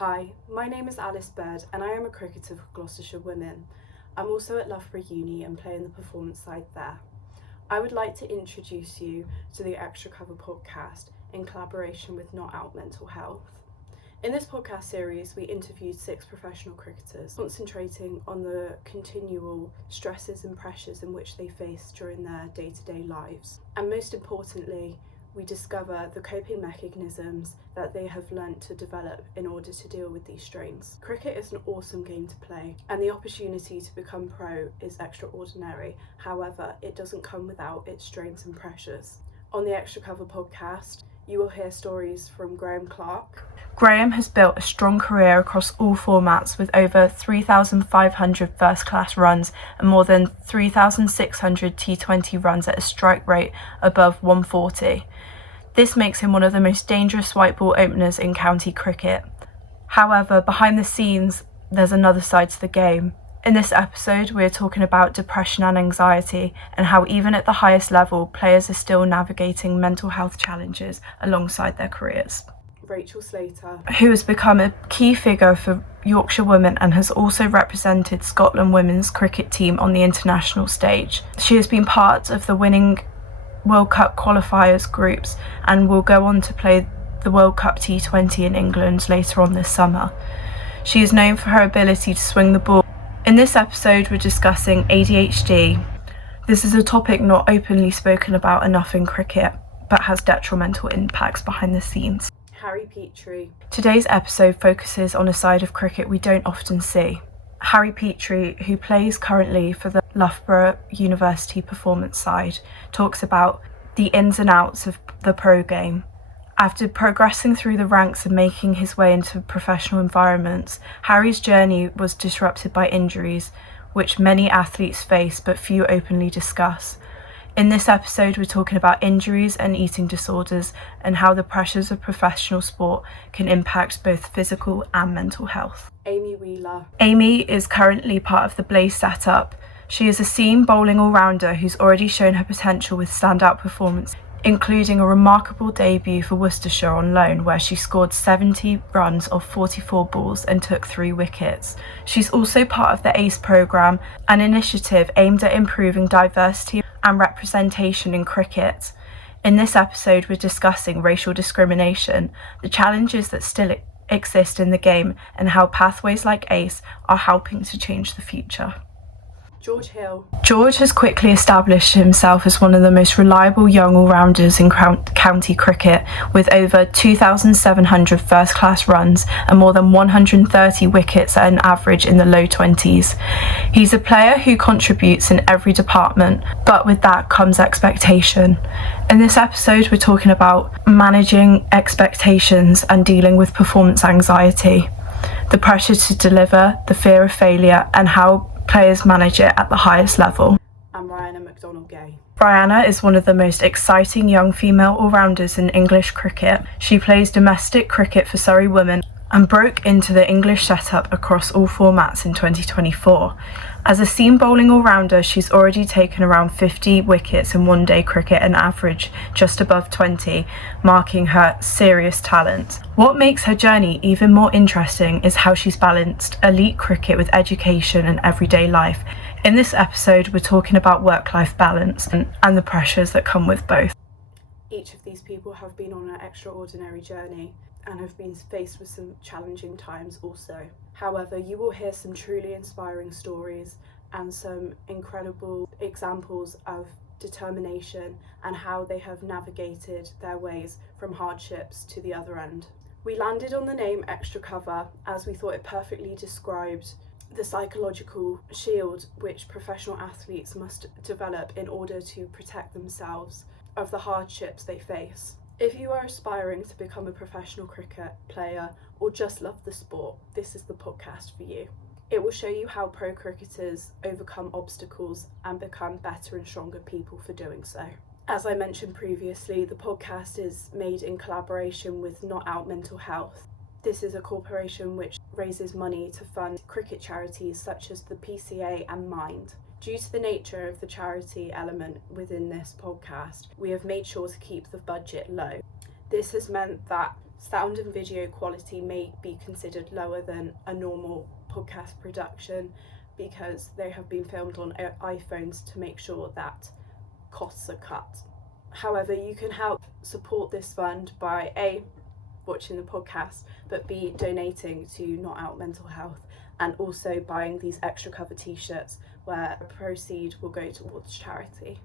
Hi, my name is Alice Bird and I am a cricketer for Gloucestershire Women. I'm also at Loughborough Uni and play in the performance side there. I would like to introduce you to the Extra Cover podcast in collaboration with Not Out Mental Health. In this podcast series, we interviewed 6 professional cricketers, concentrating on the continual stresses and pressures in which they face during their day-to-day lives. And most importantly, we discover the coping mechanisms that they have learnt to develop in order to deal with these strains. Cricket is an awesome game to play, and the opportunity to become pro is extraordinary. However, it doesn't come without its strains and pressures. On the Extra Cover podcast, you will hear stories from Graham Clark. Graham has built a strong career across all formats with over 3,500 first-class runs and more than 3,600 T20 runs at a strike rate above 140. This makes him one of the most dangerous white ball openers in county cricket. However, behind the scenes, there's another side to the game. In this episode, we are talking about depression and anxiety and how even at the highest level, players are still navigating mental health challenges alongside their careers. Rachel Slater, who has become a key figure for Yorkshire Women and has also represented Scotland women's cricket team on the international stage. She has been part of the winning World Cup qualifiers groups and will go on to play the World Cup T20 in England later on this summer. She is known for her ability to swing the ball. In this episode, we're discussing ADHD. This is a topic not openly spoken about enough in cricket, but has detrimental impacts behind the scenes. Harry Petrie. Today's episode focuses on a side of cricket we don't often see. Harry Petrie, who plays currently for the Loughborough University performance side, talks about the ins and outs of the pro game. After progressing through the ranks and making his way into professional environments, Harry's journey was disrupted by injuries, which many athletes face but few openly discuss. In this episode, we're talking about injuries and eating disorders and how the pressures of professional sport can impact both physical and mental health. Amy Wheeler. Amy is currently part of the Blaze setup. She is a seam bowling all-rounder who's already shown her potential with standout performance, including a remarkable debut for Worcestershire on loan where she scored 70 runs off 44 balls and took 3 wickets. She's also part of the ACE programme, an initiative aimed at improving diversity and representation in cricket. In this episode, we're discussing racial discrimination, the challenges that still exist in the game, and how pathways like ACE are helping to change the future. George Hill. George has quickly established himself as one of the most reliable young all-rounders in county cricket, with over 2,700 first-class runs and more than 130 wickets at an average in the low 20s. He's a player who contributes in every department, but with that comes expectation. In this episode, we're talking about managing expectations and dealing with performance anxiety, the pressure to deliver, the fear of failure, and how players manage it at the highest level. And Rihanna McDonald-Gay. Rihanna is one of the most exciting young female all-rounders in English cricket. She plays domestic cricket for Surrey Women and broke into the English setup across all formats in 2024. As a seam bowling all-rounder, she's already taken around 50 wickets in one-day cricket and average just above 20, marking her serious talent. What makes her journey even more interesting is how she's balanced elite cricket with education and everyday life. In this episode, we're talking about work-life balance and the pressures that come with both. Each of these people have been on an extraordinary journey and have been faced with some challenging times also. However, you will hear some truly inspiring stories and some incredible examples of determination and how they have navigated their ways from hardships to the other end. We landed on the name Extra Cover as we thought it perfectly described the psychological shield which professional athletes must develop in order to protect themselves of the hardships they face. If you are aspiring to become a professional cricket player or just love the sport, this is the podcast for you. It will show you how pro cricketers overcome obstacles and become better and stronger people for doing so. As I mentioned previously, the podcast is made in collaboration with Not Out Mental Health. This is a corporation which raises money to fund cricket charities such as the PCA and Mind. Due to the nature of the charity element within this podcast, we have made sure to keep the budget low. This has meant that Sound and video quality may be considered lower than a normal podcast production because they have been filmed on iPhones to make sure that costs are cut. However, you can help support this fund by A, watching the podcast, but B, donating to Not Out Mental Health, and also buying these extra cover t-shirts where a proceed will go towards charity.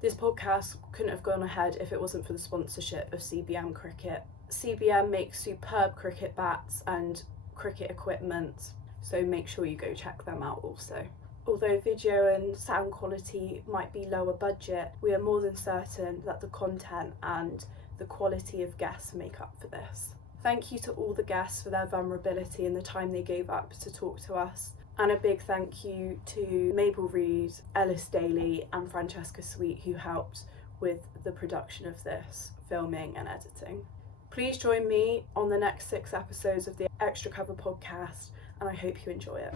This podcast couldn't have gone ahead if it wasn't for the sponsorship of CBM Cricket. CBM makes superb cricket bats and cricket equipment, so make sure you go check them out also. Although video and sound quality might be lower budget, we are more than certain that the content and the quality of guests make up for this. Thank you to all the guests for their vulnerability and the time they gave up to talk to us. And a big thank you to Mabel Reed, Ellis Daly and Francesca Sweet, who helped with the production of this, filming and editing. Please join me on the next 6 episodes of the Extra Cover podcast, and I hope you enjoy it.